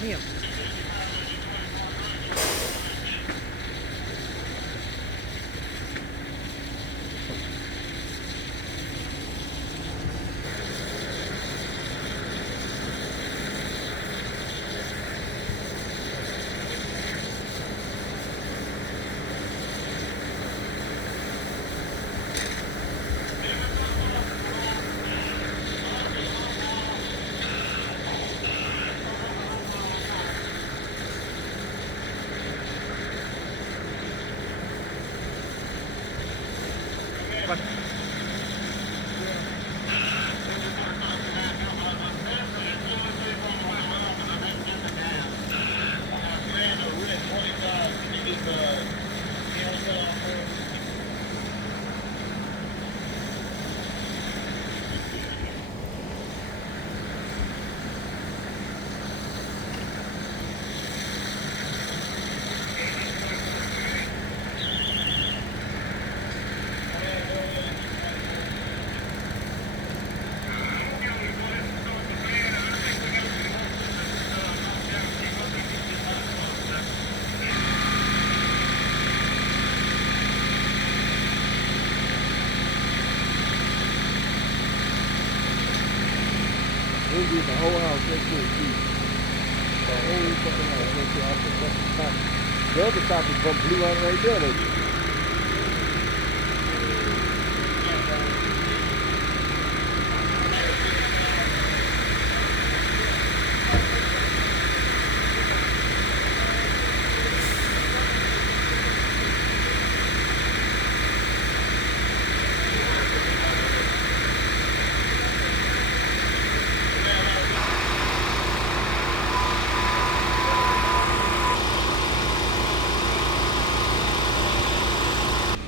Damn. We'll get the whole house right there, too. The whole fucking house right there. That's the top. The other top is blue out right there, though.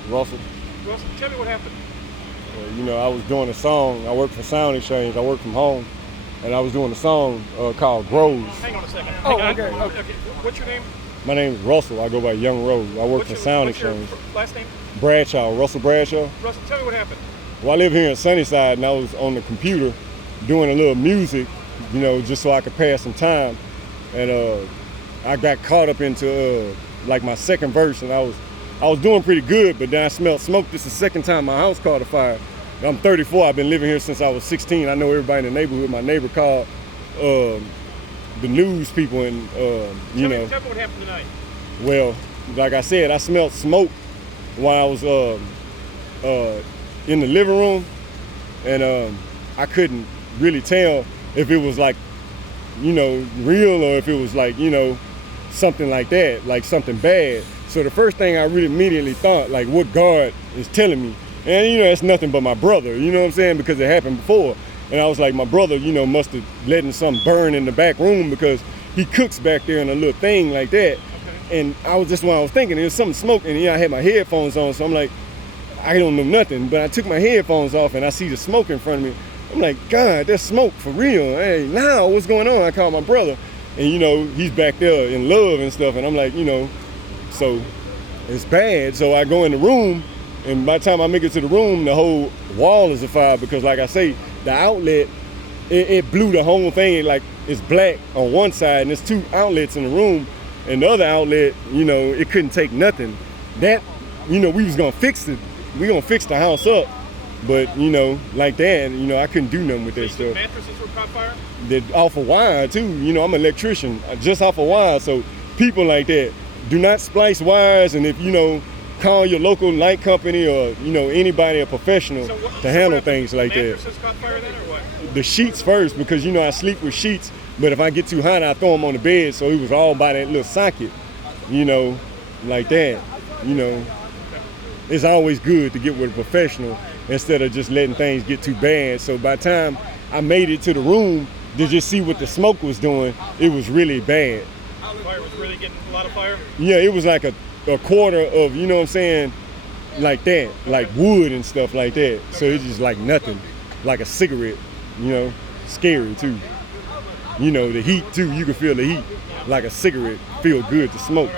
Russell. Russell, tell me what happened. You know, I was doing a song. I work for Sound Exchange. I work from home. And I was doing a song called Grows. Hang on a second. Oh, Okay. okay. What's your name? My name is Russell. I go by Young Rose. I work for Sound what's your Exchange. last name? Bradshaw, Russell Bradshaw. Russell, tell me what happened. Well, I live here in Sunnyside, and I was on the computer doing a little music, you know, just so I could pass some time. And I got caught up into like my second verse, and I was doing pretty good, but then I smelled smoke. This is the second time my house caught a fire. I'm 34. I've been living here since I was 16. I know everybody in the neighborhood. My neighbor called the news people, and you know. Tell me what happened tonight. Well, like I said, I smelled smoke while I was in the living room, and I couldn't really tell if it was like, you know, real or if it was like, you know, something like that, like something bad. So the first thing I really immediately thought, like, what God is telling me. And, you know, it's nothing but my brother, you know what I'm saying? Because it happened before. And I was like, my brother, you know, must have letting something burn in the back room because he cooks back there in a little thing like that. Okay. And I was just when I was thinking, there was something smoking. And, you know, I had my headphones on, so I'm like, I don't know nothing. But I took my headphones off and I see the smoke in front of me. I'm like, God, there's smoke for real. Hey, now what's going on? I called my brother. And, you know, he's back there in love and stuff. And I'm like, you know, so it's bad. So I go in the room, and by the time I make it to the room, the whole wall is afire because, like I say, the outlet, it blew the whole thing. Like, it's black on one side, and there's two outlets in the room, and the other outlet, you know, it couldn't take nothing. That, you know, we was gonna fix it. We gonna fix the house up, but, you know, like that, you know, I couldn't do nothing with that stuff. Mattresses were caught fire? They're off a wire, too. You know, I'm an electrician, just off a wire, so people like that, do not splice wires, and if, you know, call your local light company or, you know, anybody, a professional to handle things like that. Mattresses caught fire then, or what? The sheets first, because, you know, I sleep with sheets, but if I get too hot, I throw them on the bed, so it was all by that little socket, you know, like that, you know. It's always good to get with a professional instead of just letting things get too bad. So by the time I made it to the room to just see what the smoke was doing, it was really bad. The fire was really getting a lot of fire? Yeah, it was like a quarter of, you know what I'm saying, like that, like wood and stuff like that. So it's just like nothing, like a cigarette, you know, scary too. You know, the heat too, you can feel the heat, like a cigarette, feel good to smoke.